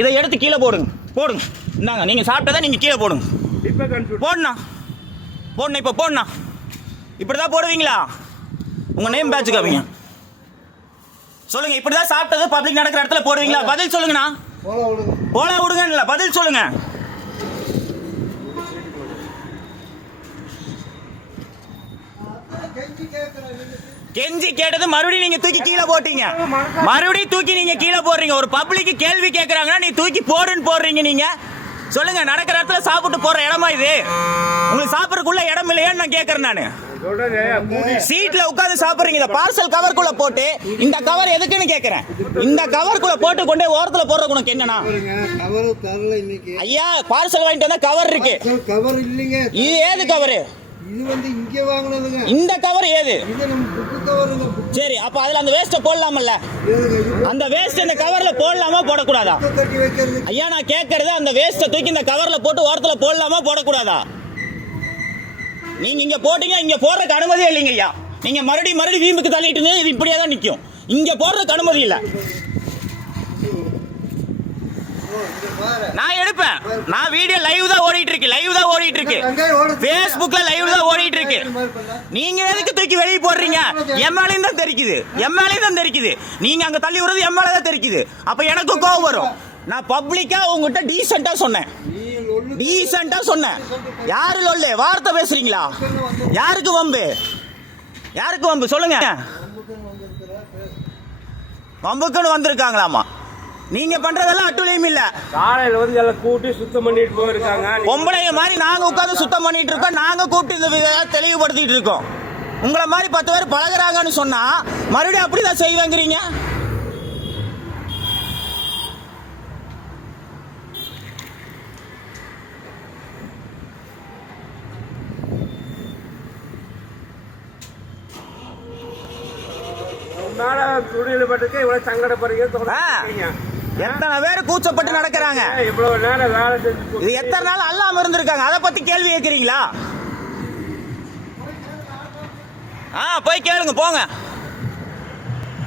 இதை எடுத்து கீழே போடுங்க. போடுங்க. இந்தாங்க, நீங்கள் சாப்பிட்டதை நீங்கள் கீழே போடுங்க. போடணும் போடணும். இப்போ போடணும். இப்படி தான் போடுவீங்களா? உங்கள் நேம் பேட்ச் காமிங்க. சொல்லுங்க. இப்படி தான் சாப்பிட்டது பப்ளிக் நடக்கிற இடத்துல போடுவீங்களா? பதில் சொல்லுங்கண்ணா. போல விடுங்க. இல்லை, பதில் சொல்லுங்க. கெஞ்சி கேட்டது மறுபடியும் நீங்க தூக்கி கீழே போட்டீங்க. மறுபடியும் தூக்கி நீங்க கீழே போடுறீங்க. ஒரு பப்ளிக் கேள்வி கேட்கறாங்கன்னா நீ தூக்கி போடுன்னு போடுறீங்க. நீங்க சொல்லுங்க, நடக்கிற இடத்துல சாப்பிட்டு போற இடமா இது? உங்களுக்கு சாப்பிடறதுக்குள்ள இடம் இல்லையான்னு நான் கேட்கறேன். நானு சீட்ல உட்கார்ந்து சாப்பிடுறீங்க. இந்த பார்சல் கவர்க்குள்ள போட்டு, இந்த கவர் எதுக்குன்னு கேட்கறேன். இந்த கவர்க்குள்ள போட்டு கொண்டே ஓரத்துல போடுறது உனக்கு என்னன்னா? ஐயா, பார்சல் வாங்கிட்டு வந்தா கவர் இருக்கு. கவர் இல்லைங்க. இது ஏது கவரு? இது வந்து இங்க வாங்குனதுங்க. இந்த கவர் ஏது? இது நம்ம புக்கு கவருங்க. சரி, அப்ப அதுல அந்த வேஸ்ட் போடலாம்ல? அந்த வேஸ்ட் இந்த கவர்ல போடலாமா போடக்கூடாதா? கட்டி வைக்கிறது. ஐயா, நான் கேட்கறது, அந்த வேஸ்ட்டை தூக்கி இந்த கவர்ல போட்டு ஓரத்துல போடலாமா போடக்கூடாதா? நீங்க இங்க போட்டீங்க, இங்க போடுறதுக்கு அனுமதியே இல்லைங்க ஐயா. நீங்க மறுபடியும் வீம்புக்கு தள்ளிட்டு இது இப்படியே தான் நிக்கும். இங்க போடுறதுக்கு அனுமதி இல்லை. நான் எடுப்பேன். நான் வீடியோ லைவ் தான் ஓடிட்டு இருக்கு. Facebookல லைவ் தான் ஓடிட்டு இருக்கு. நீங்க எதுக்கு தூக்கி வெளிய போடுறீங்க? எம்எல்ஏ தான் தெரிக்குது. நீங்க அங்க தள்ளி விடுறது எம்எல்ஏ தான் தெரிக்குது. அப்ப எனக்கு கோவம் வரும். நான் பப்ளிக்கா உங்ககிட்ட டீசென்ட்டா சொன்னேன். யாரு லொல்லே வார்த்தை பேசுறீங்களா? யாருக்கு வம்பு சொல்லுங்க. வம்புக்குன்னு வந்திருக்காங்களாமா? நீங்க பண்றதெல்லாம் அட்டுலையும் இல்ல. காலையில வந்து எல்லாம் கூட்டி சுத்தம் பண்ணிட்டு போயிருக்காங்க. பொம்பளைங்க மாதிரி நாங்க உட்கார்ந்து சுத்தம் பண்ணிட்டு இருக்கோம். நாங்க கூப்பிட்டு இந்த தெளிவுபடுத்திட்டு இருக்கோம். உங்களை மாதிரி 10 பேர் பழகுறாங்கன்னு சொன்னா மறுபடியும் அப்படிதான் செய்வாங்கிறீங்க. இவ்வளவு சங்கடப்படுறீங்க. எத்தனை பேர் கூச்சப்பட்டு நடக்கிறாங்க. இவ்வளவு நேரம் வேலை செஞ்சு இது எத்தனை நாள் அல்லாம இருந்திருக்காங்க. அதை பத்தி கேள்வி கேட்கிறீங்களா? போய் கேளுங்க, போங்க.